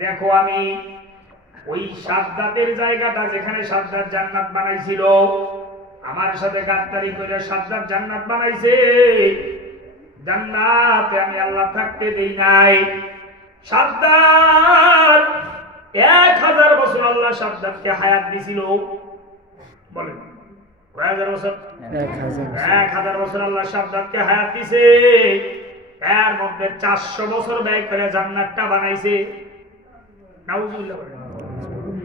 দেখো আমি ওই সাদ্দাতের জায়গাটা যেখানে সাদ্দাত জান্নাত বানাইছিল, আমার সাথে গাদ্দারি করে সাদ্দাত জান্নাত বানাইছে। জান্নাতে আমি আল্লাহ থাকতে দেই নাই। সাদ্দাত 1000 বছর আল্লাহ সাদ্দাতকে হায়াত দিছিল। বলেন কয় হাজার বছর? 1000 বছর আল্লাহ সাদ্দাতকে হায়াত দিছে। এর মধ্যে 400 বছর ব্যয় করে জান্নাতটা বানাইছে। নাউজুবিল্লাহ।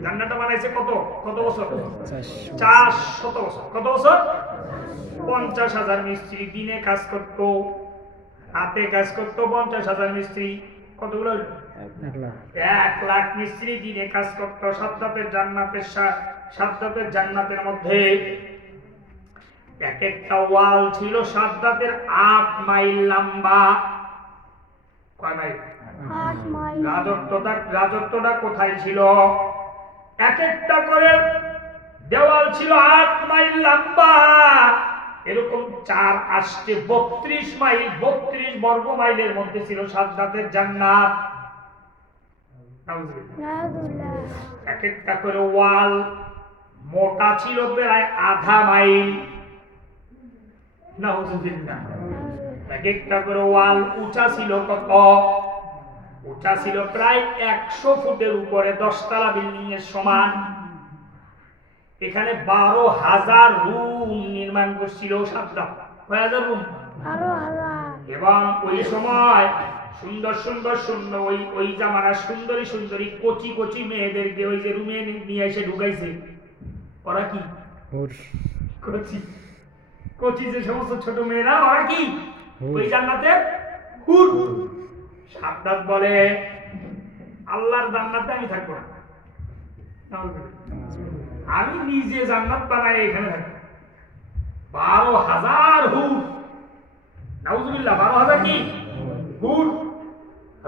জান্নাতটা বানাইছে কত কত বছর? 400 বছর। কত বছর? 50,000 মিস্ত্রি দিনে কাজ করত, হাতে কাজ করত 50,000 মিস্ত্রি। কতগুলো? 1 লাখ মিস্ত্রি দিনে কাজ করত সাদ্দাতের জান্নাতের মধ্যে। এক একটা ওয়াল ছিল সাদ্দাতের 8 মাইল লম্বা। কয় মাইল? 8 মাইল। রাজত্বটা কোথায় ছিল? এক একটা করে দেওয়াল ছিল 8 মাইল লম্বা। এরকম 4 আসতে 32 মাইল, 32 বর্গ মাইলের মধ্যে ছিল সাদ্দাতের জান্নাত। এক একটা করে ওয়াল মোটা ছিল প্রায় আধা মাইল। নাউজুবিল্লাহ। এক একটা করে ওয়াল উঁচা ছিল কত? উঁচা ছিল প্রায় 100 ফুটের উপরে, 10 তলা বিল্ডিং এর সমান। এখানে 12,000 রুম নির্মাণ করছিল সাদ্দাত। কয় হাজার রুম? এবং ওই সময় সুন্দর সুন্দর সুন্দর ওই জামানার সুন্দরী সুন্দরী কচি কচি মেয়েদেরকে ওই যে রুমে নিয়ে এসে ঢুকাইছে। ওরা কি? কচি কচি যে সমস্ত ছোট মেয়েরা, ওরা কি ওই জান্নাতে হুর। সাদ্দাত বলে আল্লাহর জান্নাতে আমি থাকবো না, আমি নিজে জান্নাত বানাই এখানে থাকবো। 12,000 হুর। নাউজুবিল্লাহ। 12,000 কি হুর?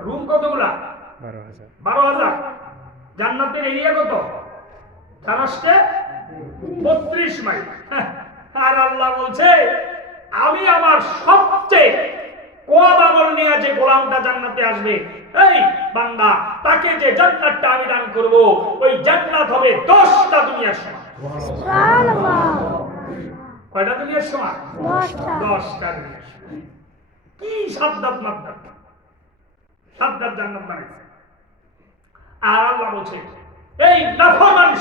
রুম কতগুলা? 12,000। জান্নাতের এরিয়া কত? 32 মাইল। আর আল্লাহ বলছে আমি আমার সবচেয়ে কম আমল নিয়ে যে গোলামটা জান্নাতে আসবে, এই বান্দা, তাকে যে জান্নাতটা আমি দান করব, ওই জান্নাত হবে 10টা দুনিয়ার সমান। সুবহানাল্লাহ। কয়টা দুনিয়ার সমান? 10টা দুনিয়ার সমান। কি সাদ্দাত মাদ্দাত! সাদ্দাত জান্নাত বানাইছে। আর আল্লাহ বলছে এই নাফরমান